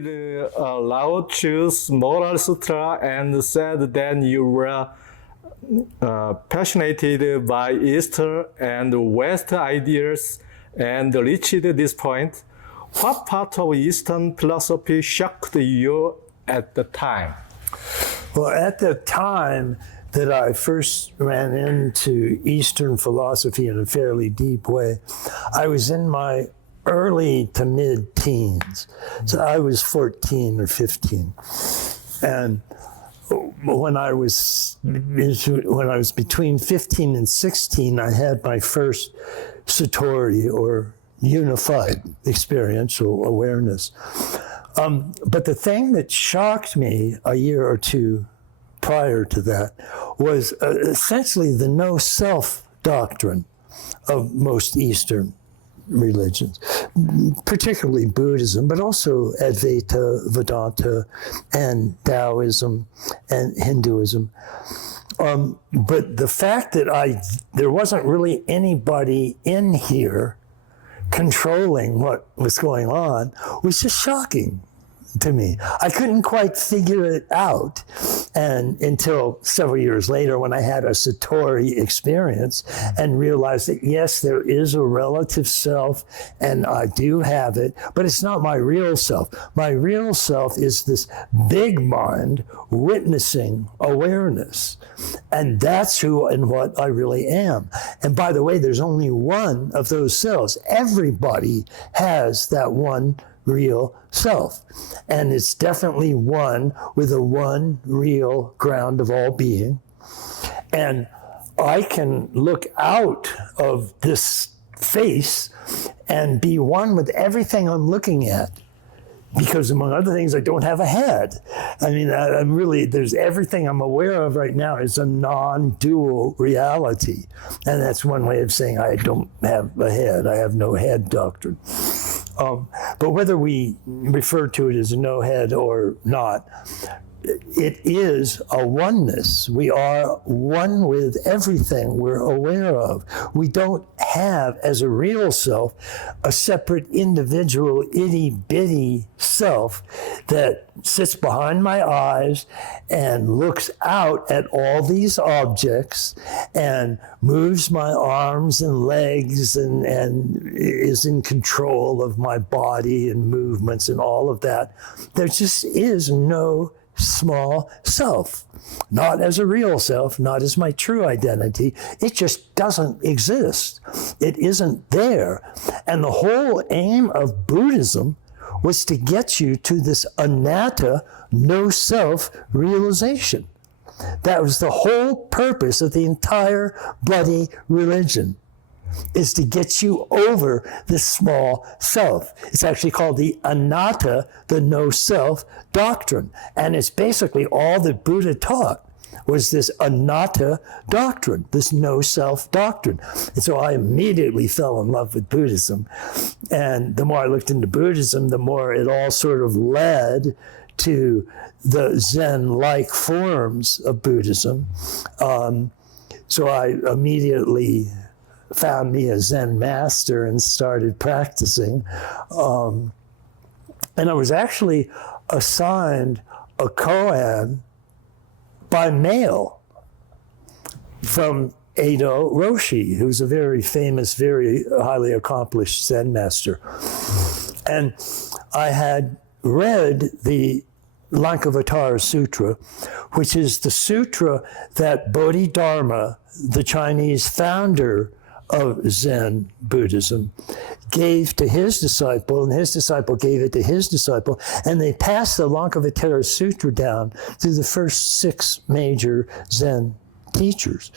read Lao Tzu's Moral Sutra and said that you were passionate by East and West ideas and reached this point. What part of Eastern philosophy shocked you at the time? Well, at the time that I first ran into Eastern philosophy in a fairly deep way, I was in my early to mid-teens. So I was 14 or 15. And when I was between 15 and 16, I had my first satori, or unified experiential awareness. But the thing that shocked me a year or two prior to that was essentially the no-self doctrine of most Eastern religions, particularly Buddhism, but also Advaita, Vedanta, and Taoism and Hinduism. But the fact that there wasn't really anybody in here controlling what was going on was just shocking to me. I couldn't quite figure it out, and until several years later when I had a satori experience and realized that yes, there is a relative self and I do have it, but it's not my real self. My real self is this big mind witnessing awareness, and that's who and what I really am. And by the way, there's only one of those selves. Everybody has that one real self. And it's definitely one with a one real ground of all being. And I can look out of this face and be one with everything I'm looking at. Because among other things, I don't have a head. I mean, I'm really, there's everything I'm aware of right now is a non-dual reality. And that's one way of saying I don't have a head. I have no head doctrine. But whether we refer to it as no head or not, it is a oneness. We are one with everything we're aware of. We don't have, as a real self, a separate individual itty-bitty self that sits behind my eyes and looks out at all these objects and moves my arms and legs and is in control of my body and movements and all of that. There just is no small self, not as a real self, not as my true identity. It just doesn't exist. It isn't there. And the whole aim of Buddhism was to get you to this anatta, no self realization. That was the whole purpose of the entire bloody religion, is to get you over this small self. It's actually called the anatta, the no-self doctrine. And it's basically all that Buddha taught was this anatta doctrine, this no-self doctrine. And so I immediately fell in love with Buddhism. And the more I looked into Buddhism, the more it all sort of led to the Zen-like forms of Buddhism. So I immediately found me a Zen master and started practicing. And I was actually assigned a koan by mail from Eido Roshi, who's a very famous, very highly accomplished Zen master. And I had read the Lankavatara Sutra, which is the sutra that Bodhidharma, the Chinese founder of Zen Buddhism, gave to his disciple, and his disciple gave it to his disciple, and they passed the Lankavatara Sutra down through the first 6 major Zen teachers.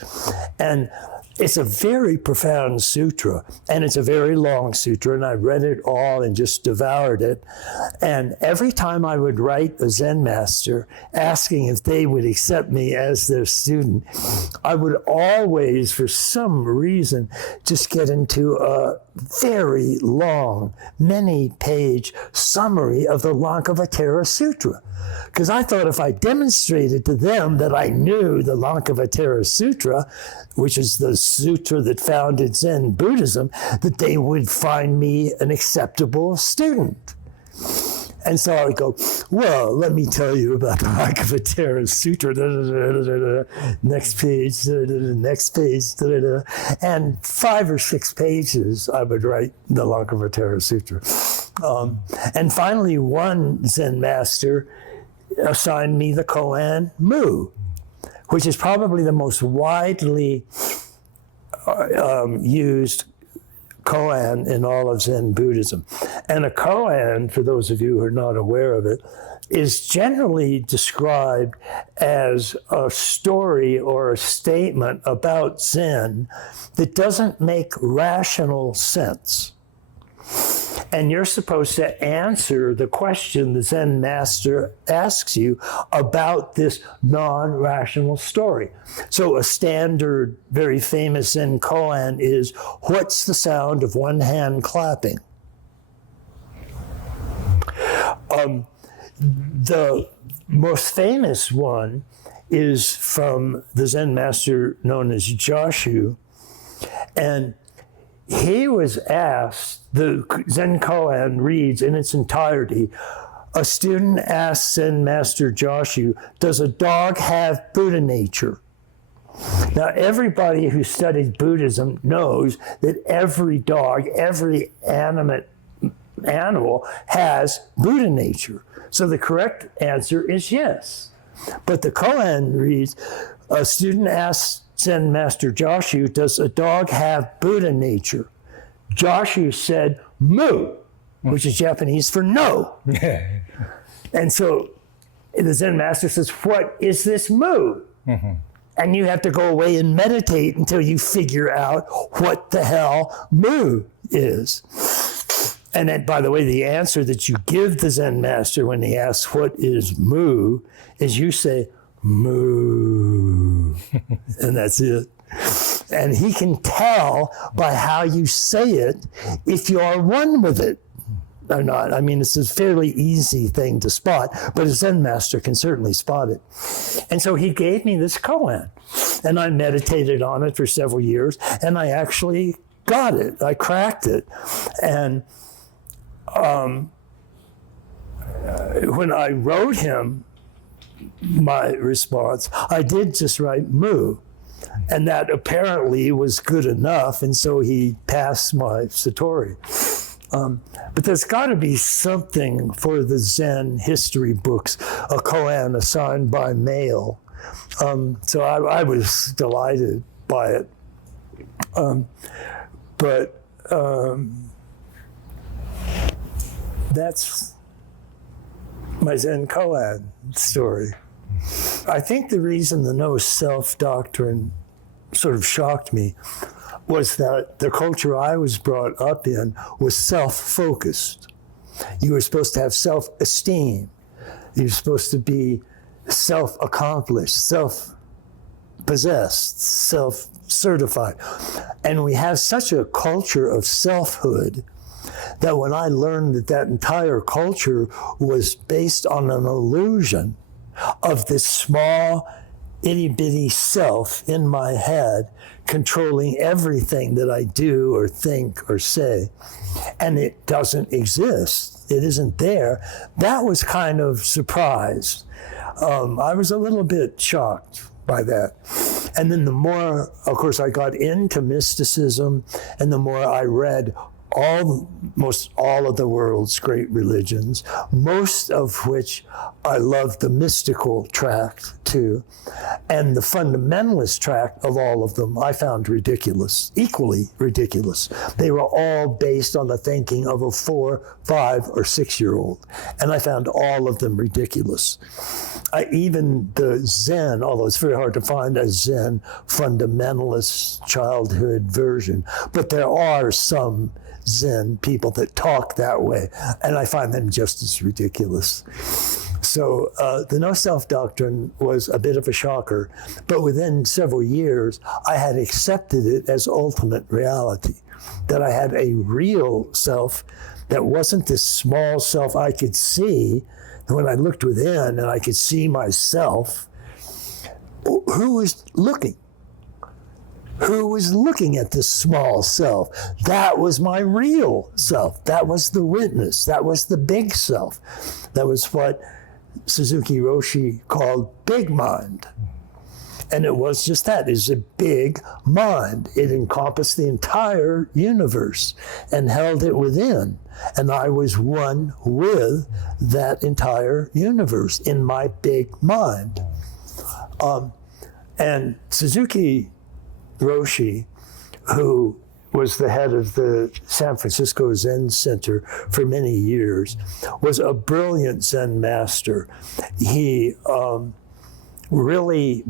And it's a very profound sutra, and it's a very long sutra, and I read it all and just devoured it. And every time I would write a Zen master asking if they would accept me as their student, I would always, for some reason, just get into a very long, many-page summary of the Lankavatara Sutra. Because I thought if I demonstrated to them that I knew the Lankavatara Sutra, which is the sutra that founded Zen Buddhism, that they would find me an acceptable student. And so I would go, well, let me tell you about the Lankavatara Sutra. Next page, next page. And 5 or 6 pages, I would write the Lankavatara Sutra. And finally, one Zen master assigned me the Koan Mu, which is probably the most widely used koan in all of Zen Buddhism. And a koan, for those of you who are not aware of it, is generally described as a story or a statement about Zen that doesn't make rational sense. And you're supposed to answer the question the Zen master asks you about this non-rational story. So a standard, very famous Zen koan is, what's the sound of one hand clapping? The most famous one is from the Zen master known as Joshu. And he was asked, the Zen koan reads in its entirety, a student asked Zen master Joshu, does a dog have Buddha nature? Now, everybody who studied Buddhism knows that every dog, every animate animal has Buddha nature. So the correct answer is yes. But the koan reads, a student asked Zen master Joshu, does a dog have Buddha nature? Joshu said mu, which is Japanese for no. And so the Zen master says, what is this mu? And you have to go away and meditate until you figure out what the hell mu is. And then, by the way, the answer that you give the Zen master when he asks what is mu is you say mu. And that's it. And he can tell by how you say it if you are one with it or not. I mean, it's a fairly easy thing to spot, but a Zen master can certainly spot it. And so he gave me this koan, and I meditated on it for several years, and I actually got it. I cracked it. And when I wrote him my response, I did just write mu. And that apparently was good enough, and so he passed my Satori. But there's got to be something for the Zen history books, a koan assigned by mail. So I was delighted by it. But that's my Zen koan story. I think the reason the no self doctrine sort of shocked me was that the culture I was brought up in was self-focused. You were supposed to have self-esteem. You were supposed to be self-accomplished, self-possessed, self-certified. And we have such a culture of selfhood that when I learned that that entire culture was based on an illusion of this small, itty-bitty self in my head controlling everything that I do or think or say, and it doesn't exist, it isn't there, that was kind of surprised. I was a little bit shocked by that. And then the more, of course, I got into mysticism, and the more I read almost all of the world's great religions, most of which I loved the mystical tract too, and the fundamentalist tract of all of them I found ridiculous, equally ridiculous. They were all based on the thinking of a 4, 5, or 6-year-old, and I found all of them ridiculous. Even the Zen, although it's very hard to find a Zen fundamentalist childhood version, but there are some Zen people that talk that way, and I find them just as ridiculous. So the no-self doctrine was a bit of a shocker, but within several years, I had accepted it as ultimate reality, that I had a real self that wasn't this small self I could see. And when I looked within and I could see myself, who was looking? who was looking at this small self. That was my real self. That was the witness. That was the big self. That was what Suzuki Roshi called big mind. And it was just that. It was a big mind. It encompassed the entire universe and held it within. And I was one with that entire universe in my big mind. And Suzuki Roshi, who was the head of the San Francisco Zen Center for many years, was a brilliant Zen master. He really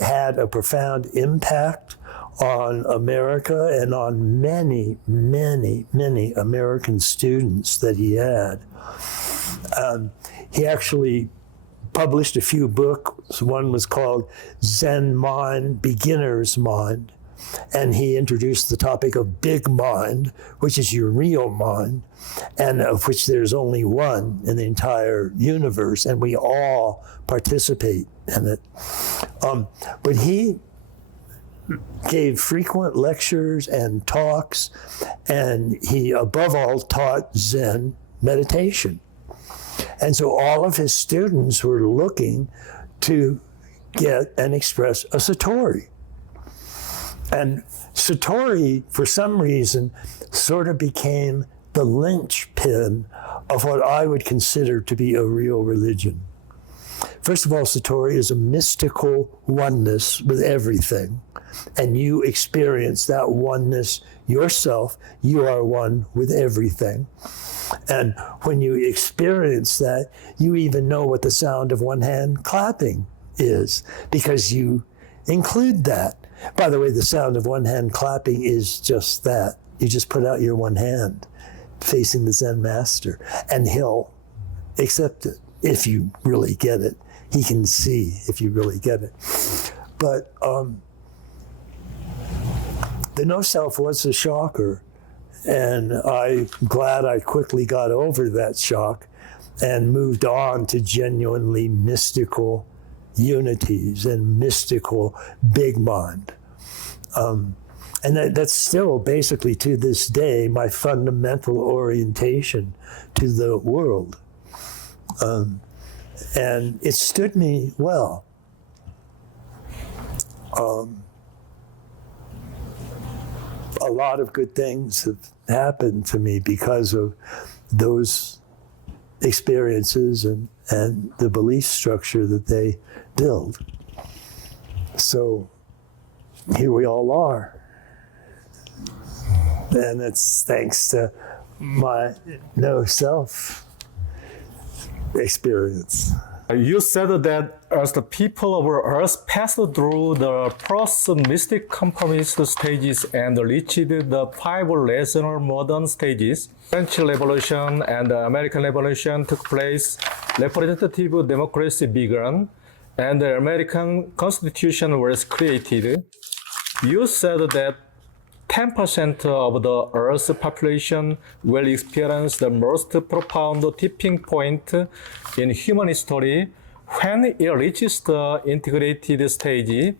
had a profound impact on America and on many, many, many American students that he had. He actually published a few books. One was called Zen Mind, Beginner's Mind. And he introduced the topic of big mind, which is your real mind, and of which there's only one in the entire universe, and we all participate in it. But he gave frequent lectures and talks, and he, above all, taught Zen meditation. And so all of his students were looking to get and express a Satori. And Satori, for some reason, sort of became the linchpin of what I would consider to be a real religion. First of all, Satori is a mystical oneness with everything, and you experience that oneness yourself. You are one with everything. And when you experience that, you even know what the sound of one hand clapping is, because you include that. By the way, the sound of one hand clapping is just that. You just put out your one hand facing the Zen master, and he'll accept it if you really get it. He can see if you really get it. But the no self was a shocker, and I'm glad I quickly got over that shock and moved on to genuinely mystical unities and mystical big mind. And that's still basically to this day my fundamental orientation to the world. And it stood me well. A lot of good things have happened to me because of those experiences and the belief structure that they build. So here we all are. And it's thanks to my no self experience. You said that as the people of Earth passed through the post-mystic conformist stages and reached the 5 rational modern stages, French Revolution and the American Revolution took place, representative democracy began, and the American Constitution was created. You said that 10% of the Earth's population will experience the most profound tipping point in human history when it reaches the integrated stage.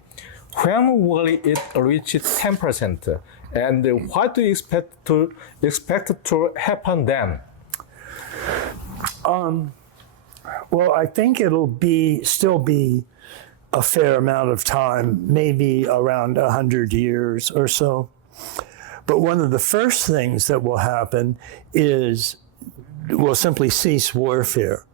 When will it reach 10%? And what do you expect to happen then? Well, I think it'll still be a fair amount of time, maybe around 100 years or so. But one of the first things that will happen is we'll simply cease warfare.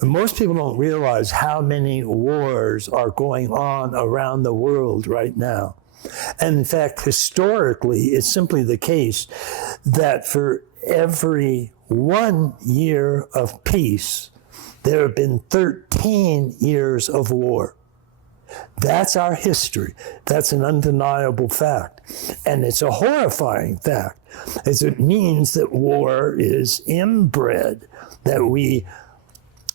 And most people don't realize how many wars are going on around the world right now. And in fact, historically, it's simply the case that for every 1 year of peace, there have been 13 years of war. That's our history. That's an undeniable fact. And it's a horrifying fact, as it means that war is inbred, that we,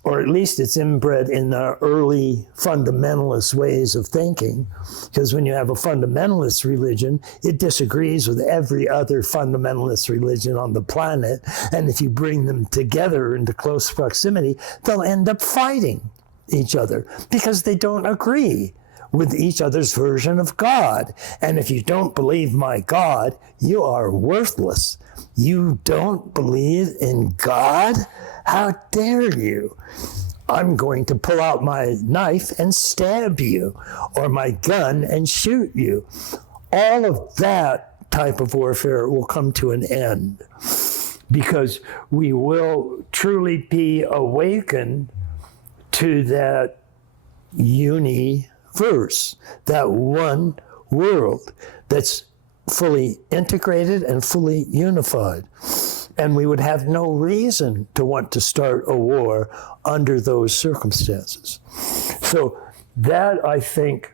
or at least it's inbred in our early fundamentalist ways of thinking, because when you have a fundamentalist religion, it disagrees with every other fundamentalist religion on the planet. And if you bring them together into close proximity, they'll end up fighting each other because they don't agree with each other's version of God. And if you don't believe my God, you are worthless. You don't believe in God? How dare you? I'm going to pull out my knife and stab you, or my gun and shoot you. All of that type of warfare will come to an end, because we will truly be awakened to that universe, that one world that's fully integrated and fully unified. And we would have no reason to want to start a war under those circumstances. So that, I think,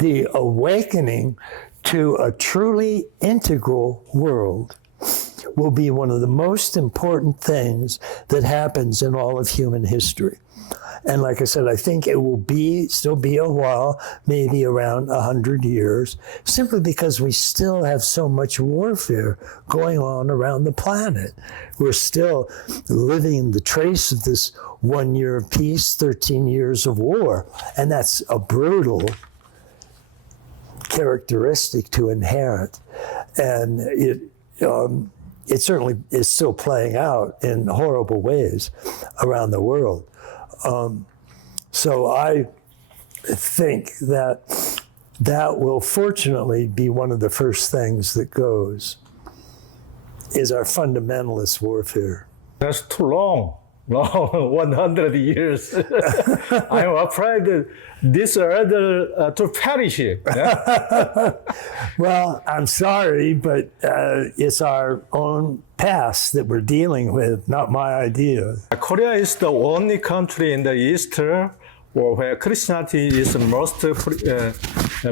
the awakening to a truly integral world will be one of the most important things that happens in all of human history. And like I said, I think it will still be a while, maybe around 100 years, simply because we still have so much warfare going on around the planet. We're still living the trace of this 1 year of peace, 13 years of war. And that's a brutal characteristic to inherit. And it certainly is still playing out in horrible ways around the world. So I think that will fortunately be one of the first things that goes, is our fundamentalist warfare. That's too long, 100 years. I'm afraid that this earth to perish. Yeah? Well, I'm sorry, but it's our own past that we're dealing with, not my idea. Korea is the only country in the East where Christianity is most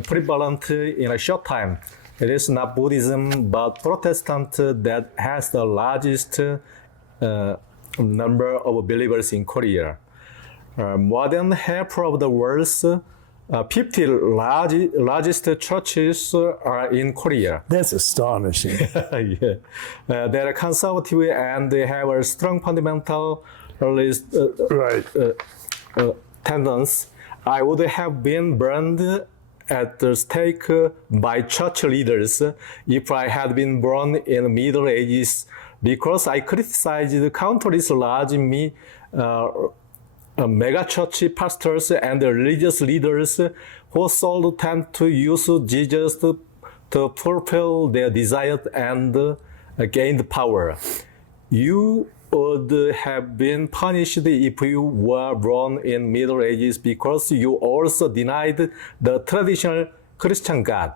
prevalent in a short time. It is not Buddhism, but Protestant that has the largest number of believers in Korea. More than half of the world's 50 largest churches are in Korea. That's astonishing. Yeah. They are conservative and they have a strong fundamental tendency. I would have been burned at the stake by church leaders if I had been born in the Middle Ages, because I criticized countless large megachurch pastors and religious leaders who sold tend to use Jesus to fulfill their desires and gain power. You would have been punished if you were born in Middle Ages, because you also denied the traditional Christian God.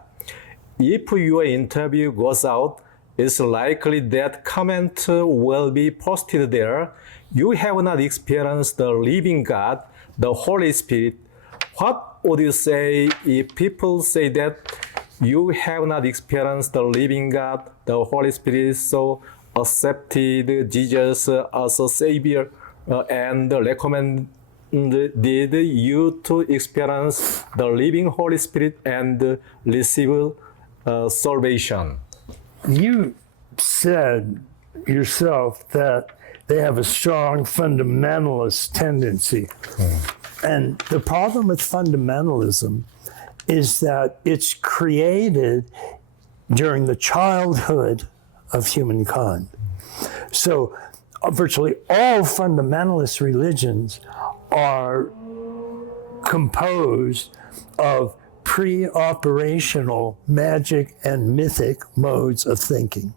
If your interview goes out, it's likely that comment will be posted there. You have not experienced the living God, the Holy Spirit. What would you say if people say that you have not experienced the living God, the Holy Spirit, so accepted Jesus as a Savior and recommended you to experience the living Holy Spirit and receive salvation? You said yourself that they have a strong fundamentalist tendency. And the problem with fundamentalism is that it's created during the childhood of humankind. So virtually all fundamentalist religions are composed of pre-operational magic and mythic modes of thinking.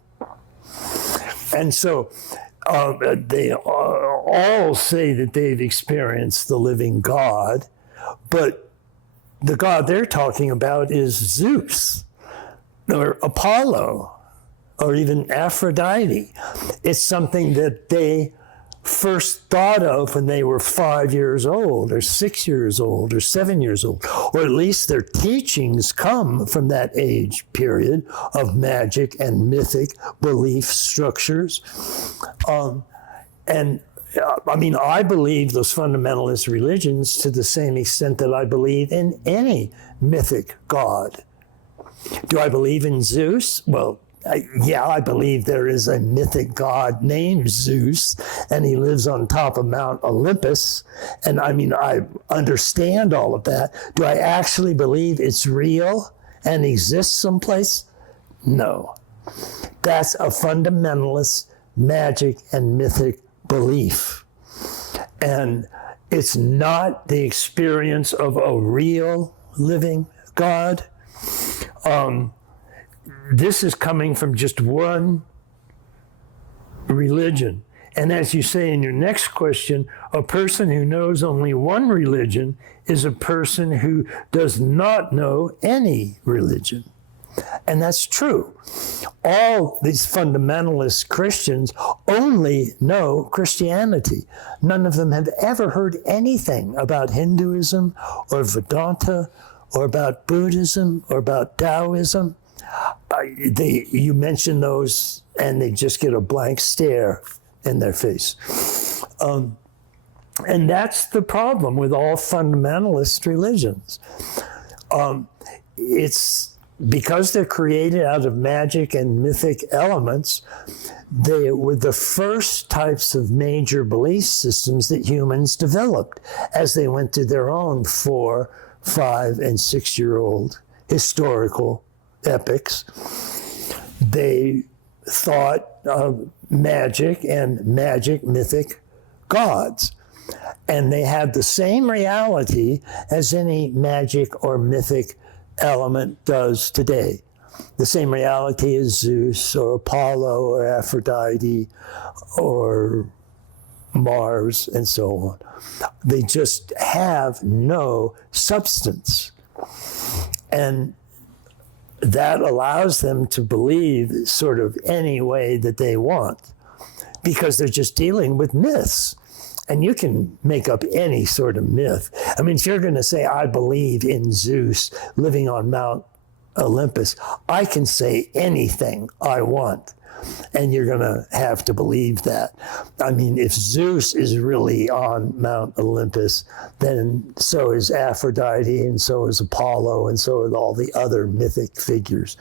And so they all say that they've experienced the living God, but the God they're talking about is Zeus or Apollo or even Aphrodite. It's something that they first thought of when they were 5 years old or 6 years old or 7 years old, or at least their teachings come from that age period of magic and mythic belief structures. I believe those fundamentalist religions to the same extent that I believe in any mythic god. Do I believe in Zeus? Well, I believe there is a mythic god named Zeus, and he lives on top of Mount Olympus. And I mean, I understand all of that. Do I actually believe it's real and exists someplace? No. That's a fundamentalist magic and mythic belief. And it's not the experience of a real living God. This is coming from just one religion. And as you say in your next question, a person who knows only one religion is a person who does not know any religion. And that's true. All these fundamentalist Christians only know Christianity. None of them have ever heard anything about Hinduism or Vedanta or about Buddhism or about Taoism. You mention those and they just get a blank stare in their face. And that's the problem with all fundamentalist religions. It's because they're created out of magic and mythic elements, they were the first types of major belief systems that humans developed as they went to their own 4, 5, and 6-year-old historical epics. They thought of magic and magic mythic gods. And they had the same reality as any magic or mythic element does today. The same reality as Zeus or Apollo or Aphrodite or Mars and so on. They just have no substance. And that allows them to believe sort of any way that they want because they're just dealing with myths. And you can make up any sort of myth. I mean, if you're going to say, I believe in Zeus living on Mount Olympus, I can say anything I want. And you're going to have to believe that. I mean, if Zeus is really on Mount Olympus, then so is Aphrodite, and so is Apollo, and so are all the other mythic figures.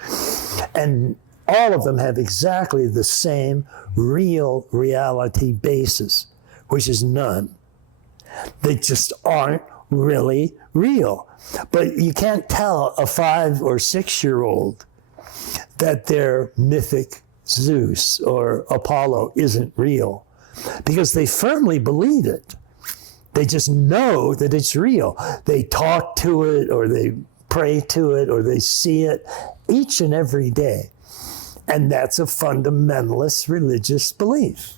And all of them have exactly the same real reality basis, which is none. They just aren't really real. But you can't tell a 5 or 6-year-old that their mythic Zeus or Apollo isn't real because they firmly believe it. They just know that it's real. They talk to it or they pray to it or they see it each and every day. And that's a fundamentalist religious belief.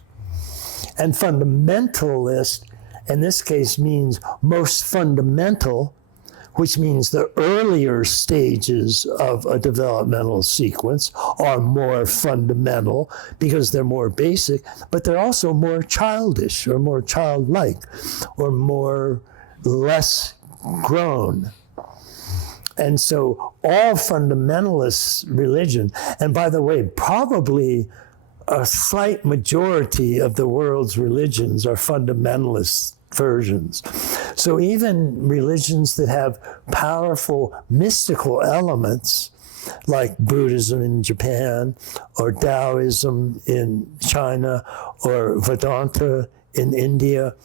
And fundamentalist, in this case, means most fundamental, which means the earlier stages of a developmental sequence are more fundamental because they're more basic, but they're also more childish or more childlike or more less grown. And so all fundamentalist religion, and by the way, probably a slight majority of the world's religions are fundamentalist versions. So even religions that have powerful mystical elements, like Buddhism in Japan, or Taoism in China, or Vedanta in India,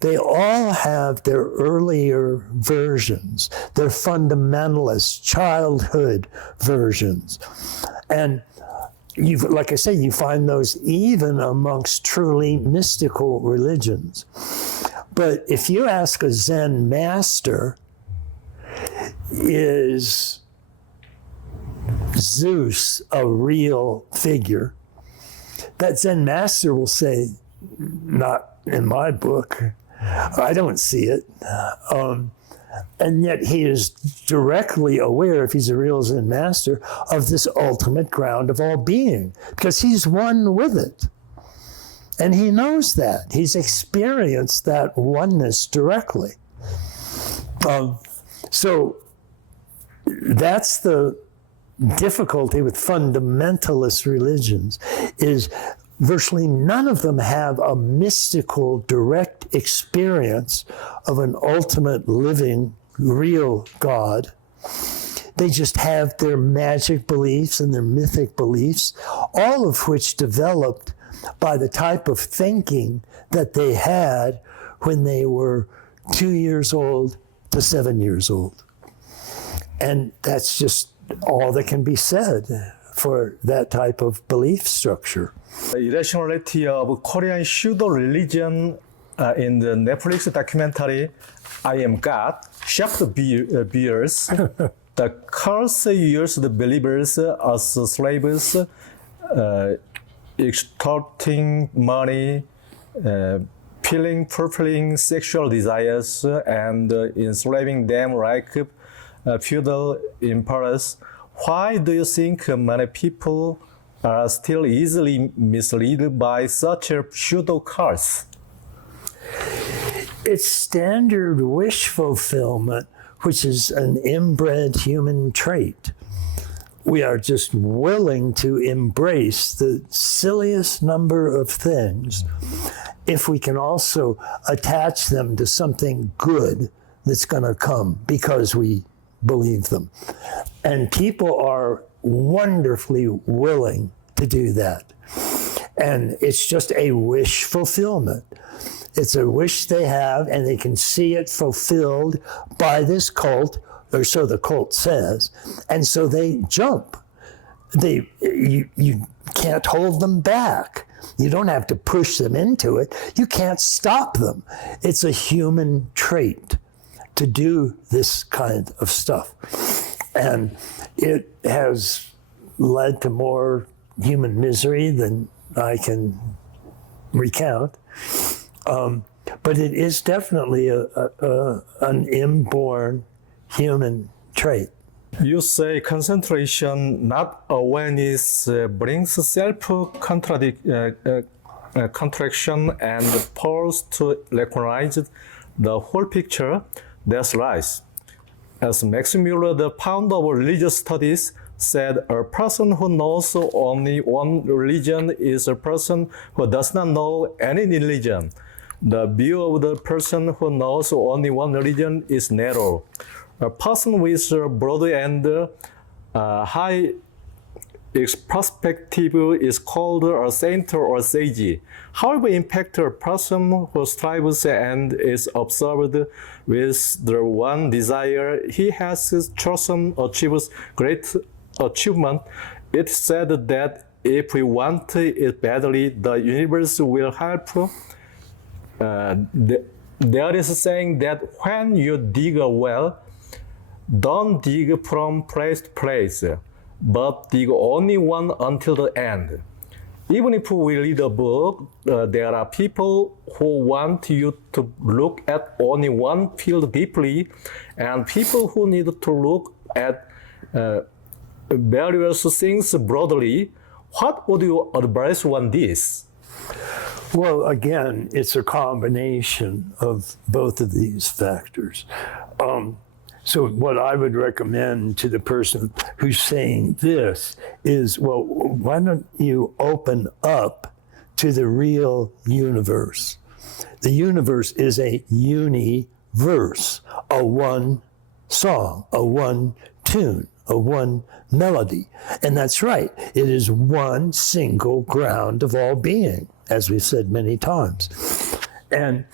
they all have their earlier versions, their fundamentalist childhood versions. And like I say, you find those even amongst truly mystical religions. But if you ask a Zen master, is Zeus a real figure? That Zen master will say, not in my book. I don't see it. And yet he is directly aware, if he's a real Zen master, of this ultimate ground of all being, because he's one with it. And he knows that. He's experienced that oneness directly. So that's the difficulty with fundamentalist religions, is virtually none of them have a mystical, direct experience of an ultimate living, real God. They just have their magic beliefs and their mythic beliefs, all of which developed by the type of thinking that they had when they were 2 years old to 7 years old. And that's just all that can be said for that type of belief structure. The irrationality of Korean pseudo religion in the Netflix documentary I Am God shocked viewers. The cult used the believers as slaves, extorting money, fulfilling sexual desires, and enslaving them like feudal emperors. Why do you think many people are still easily misled by such a pseudo cults? It's standard wish fulfillment, which is an inbred human trait. We are just willing to embrace the silliest number of things if we can also attach them to something good that's going to come because we believe them. And people are wonderfully willing to do that. And it's just a wish fulfillment. It's a wish they have, and they can see it fulfilled by this cult, or so the cult says, and so they jump. You can't hold them back. You don't have to push them into it. You can't stop them. It's a human trait to do this kind of stuff. And it has led to more human misery than I can recount. But it is definitely an inborn human trait. You say concentration, not awareness, brings self-contraction and pause to recognize the whole picture. That's right. As Max Muller, the founder of religious studies, said, a person who knows only one religion is a person who does not know any religion. The view of the person who knows only one religion is narrow. A person with a broad and high perspective is called a saint or sage. However, in fact, a person who strives and is observed with the one desire he has chosen achieves great achievement. It's said that if we want it badly, the universe will help. There is a saying that when you dig a well, don't dig from place to place, but dig only one until the end. Even if we read a book, there are people who want you to look at only one field deeply, and people who need to look at various things broadly. What would you advise on this? Well, again, it's a combination of both of these factors. So what I would recommend to the person who's saying this is, well, why don't you open up to the real universe? The universe is a universe, a one song, a one tune, a one melody. And that's right, it is one single ground of all being, as we've said many times. And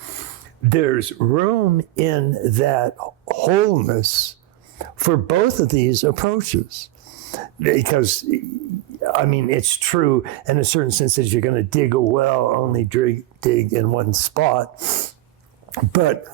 there's room in that wholeness for both of these approaches. Because, I mean, it's true in a certain sense that you're going to dig a well, only dig in one spot. But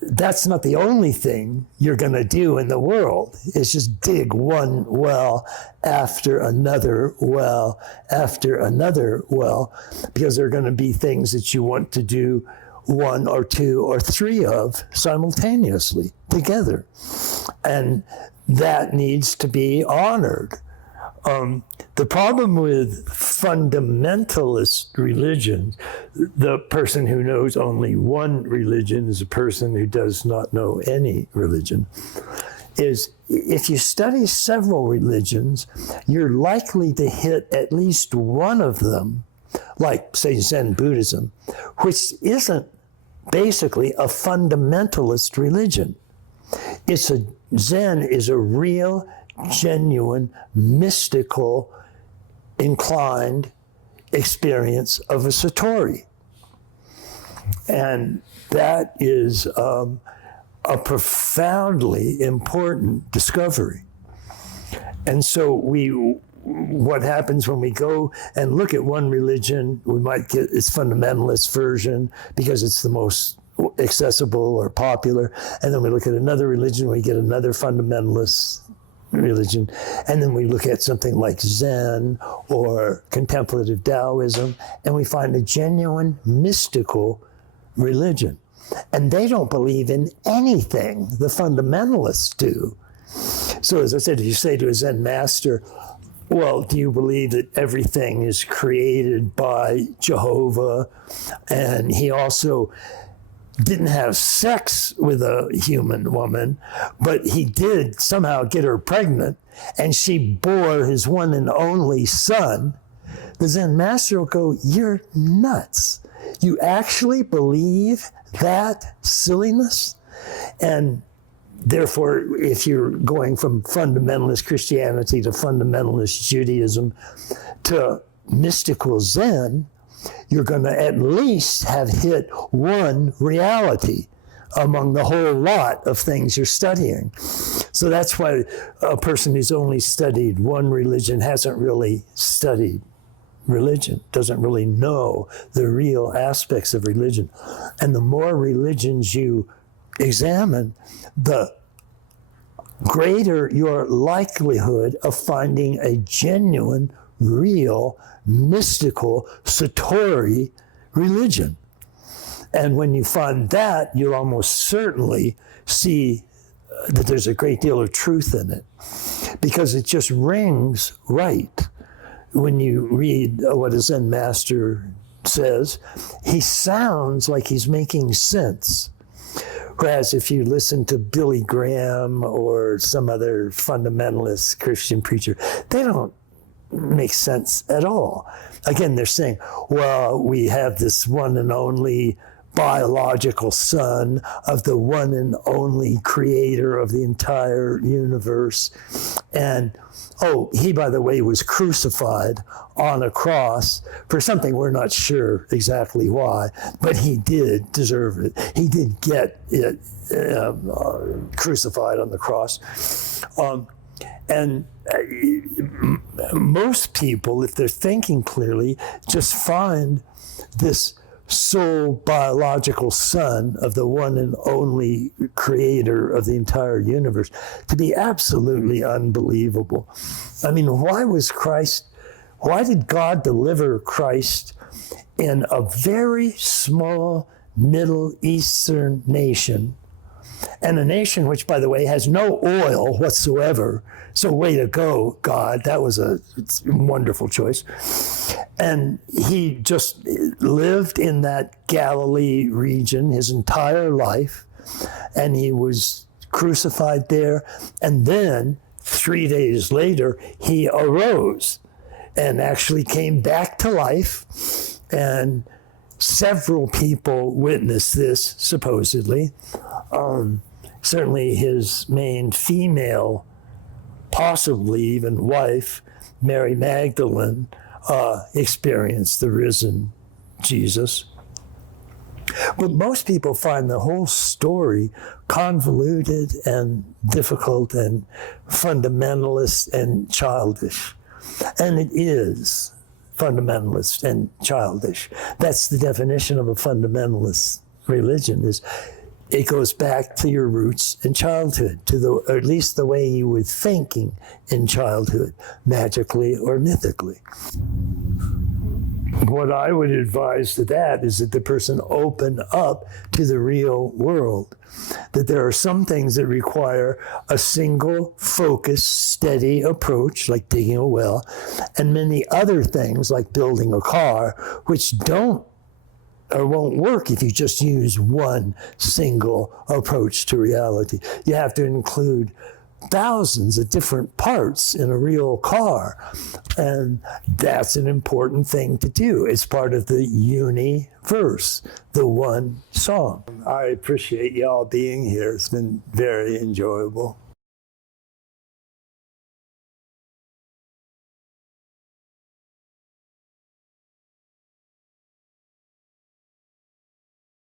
that's not the only thing you're going to do in the world. It's just dig one well after another well after another well, because there are going to be things that you want to do one or two or three of simultaneously together. And that needs to be honored. The problem with fundamentalist religions, the person who knows only one religion is a person who does not know any religion, is if you study several religions, you're likely to hit at least one of them, like, say, Zen Buddhism, which isn't basically a fundamentalist religion. Zen is a real, genuine, mystical, inclined experience of a satori. And that is a profoundly important discovery. And so what happens when we go and look at one religion, we might get its fundamentalist version because it's the most accessible or popular. And then we look at another religion, we get another fundamentalist religion. And then we look at something like Zen or contemplative Taoism, and we find a genuine mystical religion. And they don't believe in anything the fundamentalists do. So as I said, if you say to a Zen master, well, do you believe that everything is created by Jehovah? And he also didn't have sex with a human woman, but he did somehow get her pregnant, and she bore his one and only son. The Zen master will go, you're nuts. You actually believe that silliness? And therefore, if you're going from fundamentalist Christianity to fundamentalist Judaism to mystical Zen, you're going to at least have hit one reality among the whole lot of things you're studying. So that's why a person who's only studied one religion hasn't really studied religion, doesn't really know the real aspects of religion. And the more religions you examine, the greater your likelihood of finding a genuine, real, mystical, satori religion. And when you find that, you'll almost certainly see that there's a great deal of truth in it, because it just rings right. When you read what a Zen master says, he sounds like he's making sense. Whereas if you listen to Billy Graham or some other fundamentalist Christian preacher, they don't make sense at all. Again, they're saying, well, we have this one and only biological son of the one and only creator of the entire universe. And, oh, he, by the way, was crucified on a cross for something we're not sure exactly why, but he did deserve it. He did get it crucified on the cross. And most people, if they're thinking clearly, just find this sole biological son of the one and only creator of the entire universe to be absolutely unbelievable. I mean, why did God deliver Christ in a very small Middle Eastern nation, and a nation which, by the way, has no oil whatsoever? So way to go, God. That was a wonderful choice. And he just lived in that Galilee region his entire life, and he was crucified there. And then 3 days later, he arose and actually came back to life. And several people witnessed this, supposedly. Certainly his main female, possibly even wife, Mary Magdalene, experienced the risen Jesus. But most people find the whole story convoluted and difficult and fundamentalist and childish. And it is fundamentalist and childish. That's the definition of a fundamentalist religion, is it goes back to your roots in childhood, or at least the way you were thinking in childhood, magically or mythically. What I would advise to that is that the person open up to the real world, that there are some things that require a single, focused, steady approach, like digging a well, and many other things, like building a car, which don't or won't work if you just use one single approach to reality. You have to include thousands of different parts in a real car. And that's an important thing to do. It's part of the universe, the one song. I appreciate y'all being here. It's been very enjoyable.